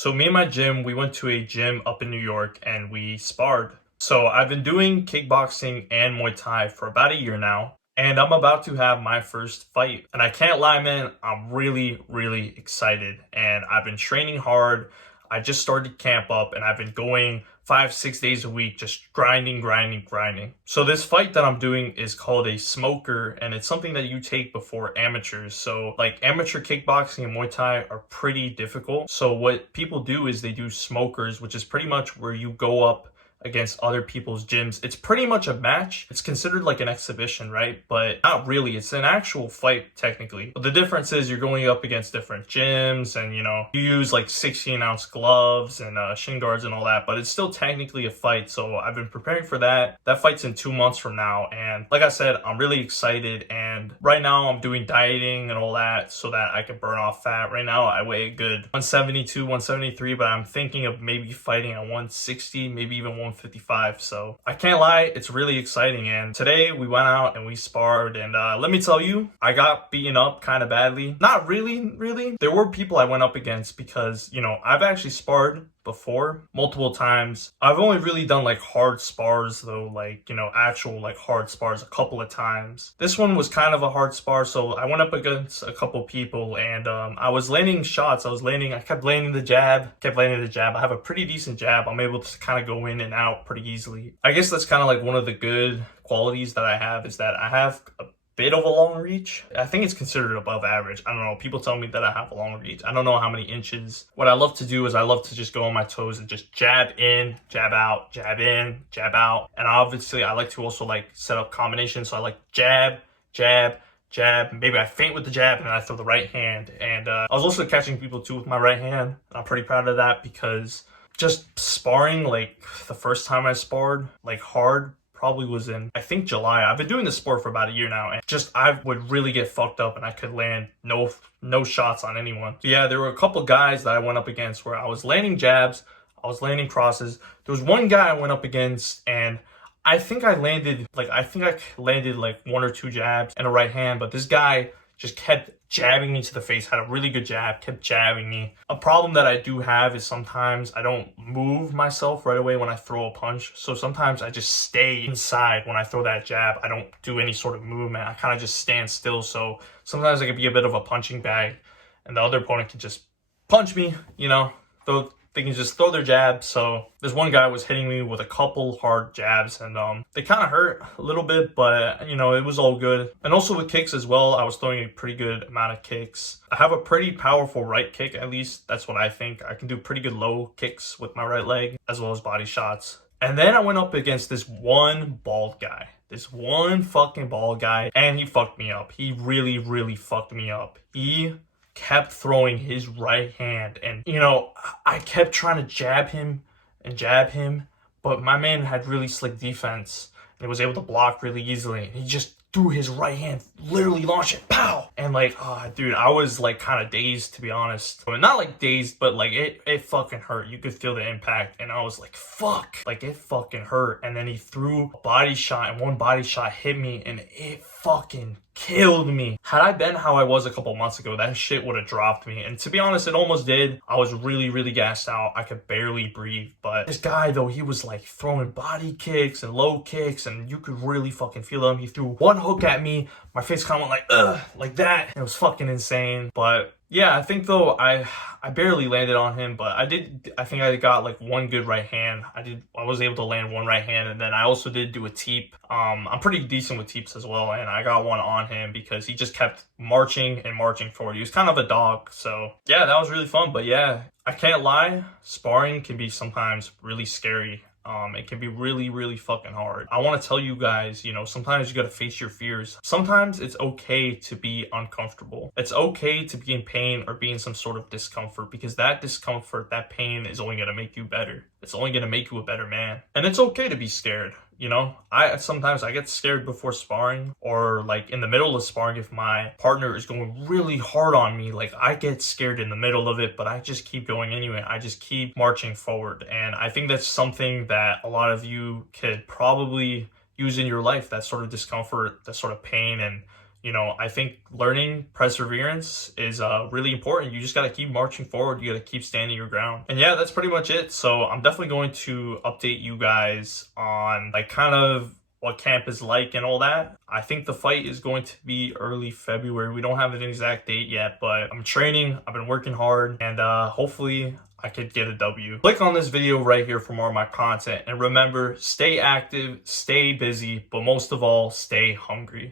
So me and my gym, we went to a gym up in New York and we sparred. So I've been doing kickboxing and Muay Thai for about a year now, and I'm about to have my first fight. And I can't lie, man, I'm really, really excited. And I've been training hard. I just started camp up and I've been going 5, 6 days a week, just grinding, grinding, grinding. So this fight that I'm doing is called a smoker, and it's something that you take before amateurs. So like amateur kickboxing and Muay Thai are pretty difficult. So what people do is they do smokers, which is pretty much where you go up against other people's gyms. It's pretty much a match. It's considered like an exhibition, right? But not really. It's an actual fight technically. But the difference is you're going up against different gyms, and you use like 16-ounce gloves and shin guards and all that, but it's still technically a fight. So I've been preparing for that. That fight's in 2 months from now, and like I said, I'm really excited. And right now I'm doing dieting and all that so that I can burn off fat. Right now I weigh a good 172, 173, but I'm thinking of maybe fighting at 160, maybe even 155. So I can't lie, it's really exciting. And today we went out and we sparred, and let me tell you, I got beaten up kind of badly. Not really. There were people I went up against because I've actually sparred before multiple times. I've only really done like hard spars though, like actual like hard spars a couple of times. This one was kind of a hard spar, so I went up against a couple people, and I was landing shots. I kept landing the jab. I have a pretty decent jab. I'm able to kind of go in and out pretty easily. I guess that's kind of like one of the good qualities that I have, is that I have a bit of a long reach. I think it's considered above average. I don't know. People tell me that I have a long reach. I don't know how many inches. What I love to do is I love to just go on my toes and just jab in, jab out, jab in, jab out. And obviously I like to also like set up combinations. So I like jab, jab, jab. Maybe I feint with the jab and then I throw the right hand. And I was also catching people too with my right hand. I'm pretty proud of that, because just sparring, like the first time I sparred like hard probably was in, I think, July. I've been doing this sport for about a year now, and just I would really get fucked up and I could land no shots on anyone. So yeah, there were a couple guys that I went up against where I was landing jabs, I was landing crosses. There was one guy I went up against, and I think I landed like one or two jabs and a right hand, but this guy just kept jabbing me to the face, had a really good jab, kept jabbing me. A problem that I do have is sometimes I don't move myself right away when I throw a punch. So sometimes I just stay inside when I throw that jab. I don't do any sort of movement. I kind of just stand still. So sometimes I can be a bit of a punching bag, and the other opponent can just punch me, they can just throw their jabs. So this one guy was hitting me with a couple hard jabs, and they kind of hurt a little bit, but it was all good. And also with kicks as well, I was throwing a pretty good amount of kicks. I have a pretty powerful right kick, at least that's what I think. I can do pretty good low kicks with my right leg, as well as body shots. And then I went up against this one bald guy. This one fucking bald guy, and he fucked me up. He really, really fucked me up. He kept throwing his right hand, and I kept trying to jab him, but my man had really slick defense and was able to block really easily. He just threw his right hand, literally launched it, pow! And dude, I was like kind of dazed, to be honest. I mean, not like dazed, but like it fucking hurt. You could feel the impact, and I was like, fuck, like it fucking hurt. And then he threw a body shot, and one body shot hit me, and it fucking killed me. Had I been how I was a couple months ago, that shit would have dropped me. And to be honest, it almost did. I was really, really gassed out. I could barely breathe. But this guy, though, he was like throwing body kicks and low kicks, and you could really fucking feel them. He threw one hook at me. My face kind of went like, ugh, like that. It was fucking insane. But yeah, I think though I barely landed on him, but I think I got like one good right hand. I was able to land one right hand, and then I also did do a teep. I'm pretty decent with teeps as well, and I got one on him because he just kept marching and marching forward. He was kind of a dog. So yeah, that was really fun. But yeah, I can't lie, sparring can be sometimes really scary. It can be really, really fucking hard. I want to tell you guys, sometimes you got to face your fears. Sometimes it's okay to be uncomfortable. It's okay to be in pain or be in some sort of discomfort, because that discomfort, that pain is only going to make you better. It's only going to make you a better man. And it's okay to be scared. Sometimes I get scared before sparring, or like in the middle of sparring. If my partner is going really hard on me, like I get scared in the middle of it, but I just keep going anyway. I just keep marching forward. And I think that's something that a lot of you could probably use in your life, that sort of discomfort, that sort of pain, and You know, I think learning perseverance is really important. You just got to keep marching forward. You got to keep standing your ground. And yeah, that's pretty much it. So I'm definitely going to update you guys on like kind of what camp is like and all that. I think the fight is going to be early February. We don't have an exact date yet, but I'm training. I've been working hard, and hopefully I could get a W. Click on this video right here for more of my content. And remember, stay active, stay busy, but most of all, stay hungry.